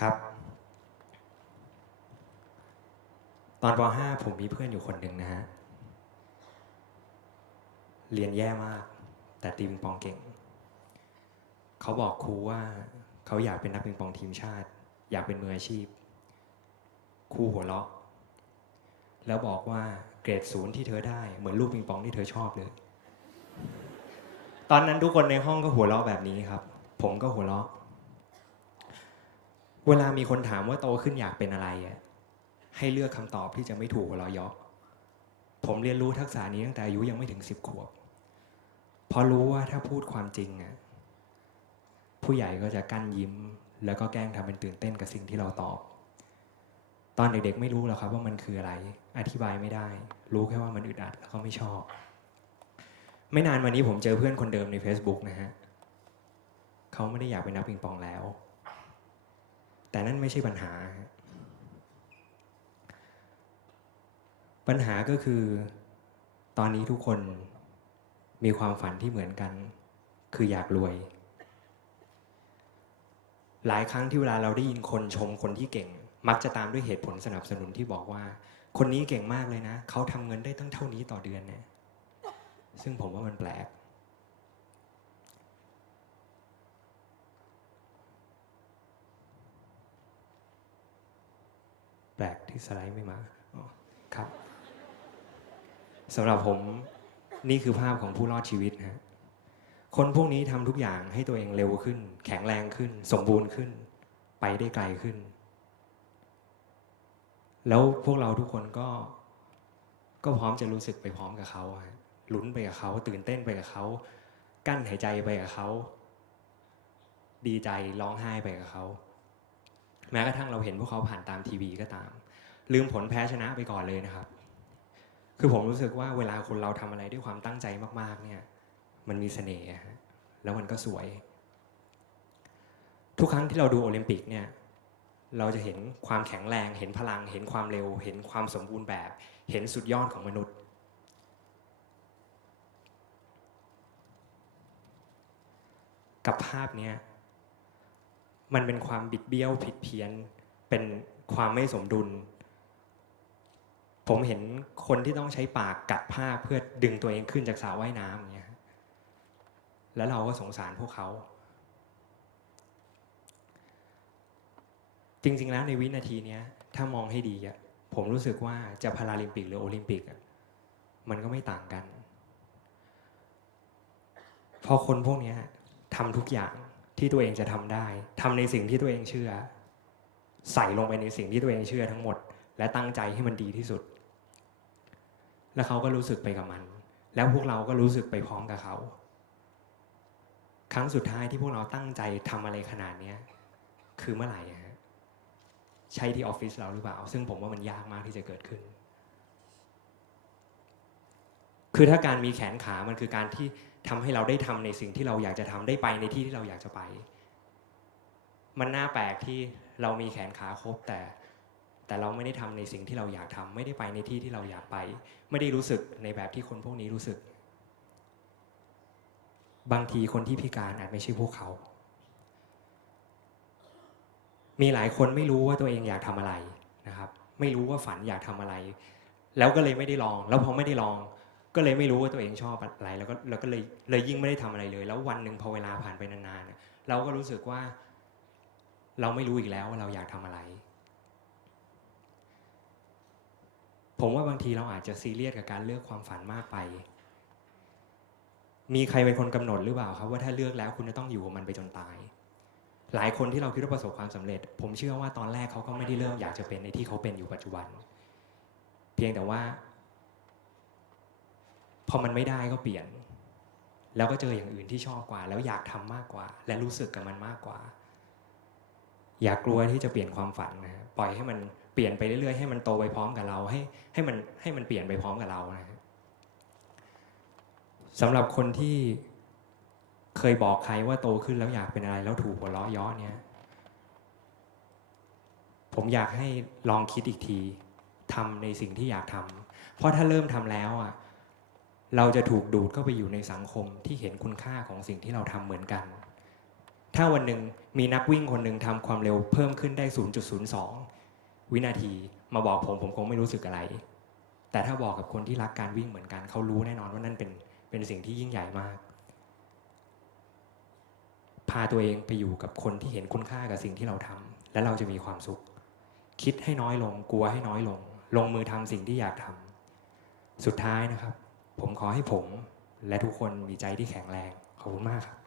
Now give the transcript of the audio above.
ครับ ตอนป .5 ผมมีเพื่อนอยู่คนหนึ่งนะฮะ เรียนแย่มาก แต่ตีปิงปองเก่ง เขาบอกครูว่าเขาอยากเป็นนักปิงปองทีมชาติ อยากเป็นมืออาชีพ ครูหัวเราะ แล้วบอกว่าเกรดศูนย์ที่เธอได้เหมือนลูกปิงปองที่เธอชอบเลย ตอนนั้นทุกคนในห้องก็หัวเราะแบบนี้ครับ ผมก็หัวเราะ เวลามีคนถามว่าโตขึ้นอยากเป็นอะไรอะให้เลือกคำตอบที่จะไม่ถูกหัวเราะเยาะผมเรียนรู้ทักษะนี้ตั้งแต่อายุยังไม่ถึงสิบขวบเพราะรู้ว่าถ้าพูดความจริงอะผู้ใหญ่ก็จะกั้นยิ้ม แล้วก็แกล้งทำเป็นตื่นเต้นกับสิ่งที่เราตอบ ตอนเด็กๆ ไม่รู้หรอกครับว่ามันคืออะไร อธิบายไม่ได้ รู้แค่ว่ามันอึดอัดแล้วก็ไม่ชอบ ไม่นานวันนี้ผมเจอเพื่อนคนเดิมใน Facebook นะฮะเขาไม่ได้อยากเป็นนักปิงปองแล้ว แต่นั่นไม่ใช่ปัญหา ปัญหาก็คือ ตอนนี้ทุกคนมีความฝันที่เหมือนกัน คืออยากรวย หลายครั้งที่เวลาเราได้ยินคนชมคนที่เก่ง มักจะตามด้วยเหตุผลสนับสนุนที่บอกว่า คนนี้เก่งมากเลยนะ เขาทำเงินได้ตั้งเท่านี้ต่อเดือนเนี่ยซึ่งผมว่ามันแปลก ปลกที่สไลด์ไม่มาครับสำหรับผมนี่คือภาพของผู้รอดชีวิตนะฮะคนพวกนี้ทำทุกอย่างให้ตัวเองเร็วขึ้น แข็งแรงขึ้น สมบูรณ์ขึ้น ไปได้ไกลขึ้น แล้วพวกเราทุกคนก็ ก็พร้อมจะรู้สึกไปพร้อมกับเขาลุ้นไปกับเขาตื่นเต้นไปกับเขากั้นหายใจไปกับเขาดีใจร้องไห้ไปกับเขา แม้กระทั่งเราเห็นพวกเขาผ่านตามทีวีก็ตาม ลืมผลแพ้ชนะไปก่อนเลยนะครับ คือผมรู้สึกว่าเวลาคนเราทำอะไรด้วยความตั้งใจมากๆเนี่ย มันมีเสน่ห์แล้วมันก็สวย ทุกครั้งที่เราดูโอลิมปิกเนี่ยเราจะเห็นความแข็งแรง เห็นพลัง เห็นความเร็ว เห็นความสมบูรณ์แบบ เห็นสุดยอดของมนุษย์ กับภาพเนี้ย มันเป็นความบิดเบี้ยวผิดเพี้ยน เป็นความไม่สมดุล ผมเห็นคนที่ต้องใช้ปากกัดผ้าเพื่อดึงตัวเองขึ้นจากสระว่ายน้ำอย่างเงี้ยแล้วเราก็สงสารพวกเขา จริง ๆ แล้วในวินาทีเนี้ยถ้ามองให้ดีอะผมรู้สึกว่าจะพาราลิมปิกหรือโอลิมปิกอะมันก็ไม่ต่างกันพราะคนพวกเนี้ยทำทุกอย่าง ที่ตัวเองจะทำได้ทำในสิ่งที่ตัวเองเชื่อ ใส่ลงไปในสิ่งที่ตัวเองเชื่อทั้งหมด และตั้งใจให้มันดีที่สุด แล้วเขาก็รู้สึกไปกับมัน แล้วพวกเราก็รู้สึกไปพร้อมกับเขา ครั้งสุดท้ายที่พวกเราตั้งใจทำอะไรขนาดเนี้ยคือเมื่อไหร่ฮะใช่ที่ออฟฟิศเราหรือเปล่า ซึ่งผมว่ามันยากมากที่จะเกิดขึ้น คือถ้าการมีแขนขามันคือการที่ทำให้เราได้ทำในสิ่งที่เราอยากจะทำได้ไปในที่ที่เราอยากจะไป มันน่าแปลกที่เรามีแขนขาครบแต่ แต่เราไม่ได้ทำในสิ่งที่เราอยากทำไม่ได้ไปในที่ที่เราอยากไป ไม่ได้รู้สึกในแบบที่คนพวกนี้รู้สึก บางทีคนที่พิการอาจไม่ใช่พวกเขา มีหลายคนไม่รู้ว่าตัวเองอยากทำอะไรนะครับ ไม่รู้ว่าฝันอยากทำอะไร แล้วก็เลยไม่ได้ลอง แล้วพอไม่ได้ลอง ก็เลยไม่รู้ว่าตัวเองชอบอะไรแล้วก็แล้วก็เลยเลยยิ่งไม่ได้ทำอะไรเลย แล้ววันหนึ่งพอเวลาผ่านไปนานๆเนี่ยเราก็รู้สึกว่า เราไม่รู้อีกแล้วว่าเราอยากทำอะไร ผมว่าบางทีเราอาจจะซีเรียสกับการเลือกความฝันมากไป มีใครเป็นคนกำหนดหรือเปล่าครับว่าถ้าเลือกแล้วคุณจะต้องอยู่กับมันไปจนตาย หลายคนที่เราคิดว่าประสบความสำเร็จ ผมเชื่อว่าตอนแรกเขาก็ไม่ได้เริ่มอยากจะเป็นในที่เขาเป็นอยู่ปัจจุบัน เพียงแต่ว่า พอมันไม่ได้ก็เปลี่ยน แล้วก็เจออย่างอื่นที่ชอบกว่า แล้วอยากทำมากกว่า และรู้สึกกับมันมากกว่า อย่ากลัวที่จะเปลี่ยนความฝันนะปล่อยให้มันเปลี่ยนไปเรื่อยๆให้มันโตไปพร้อมกับเรา ให้ให้มันให้มันเปลี่ยนไปพร้อมกับเรานะสำหรับคนที่เคยบอกใครว่าโตขึ้นแล้วอยากเป็นอะไรแล้วถูกหัวเราะย้อเนี่ย ผมอยากให้ลองคิดอีกทีทำในสิ่งที่อยากทำเพราะถ้าเริ่มทำแล้วอะ เราจะถูกดูดเข้าไปอยู่ในสังคมที่เห็นคุณค่าของสิ่งที่เราทำเหมือนกัน ถ้าวันหนึ่งมีนักวิ่งคนหนึ่งทำความเร็วเพิ่มขึ้นได้ 0.02 วินาทีมาบอกผมผมคงไม่รู้สึกอะไร แต่ถ้าบอกกับคนที่รักการวิ่งเหมือนกัน เขารู้แน่นอนว่านั่นเป็นเป็นสิ่งที่ยิ่งใหญ่มาก พาตัวเองไปอยู่กับคนที่เห็นคุณค่ากับสิ่งที่เราทำและเราจะมีความสุข คิดให้น้อยลง กลัวให้น้อยลง ลงมือทำสิ่งที่อยากทำสุดท้ายนะครับ ผมขอให้ผมและทุกคนมีใจที่แข็งแรง ขอบคุณมากครับ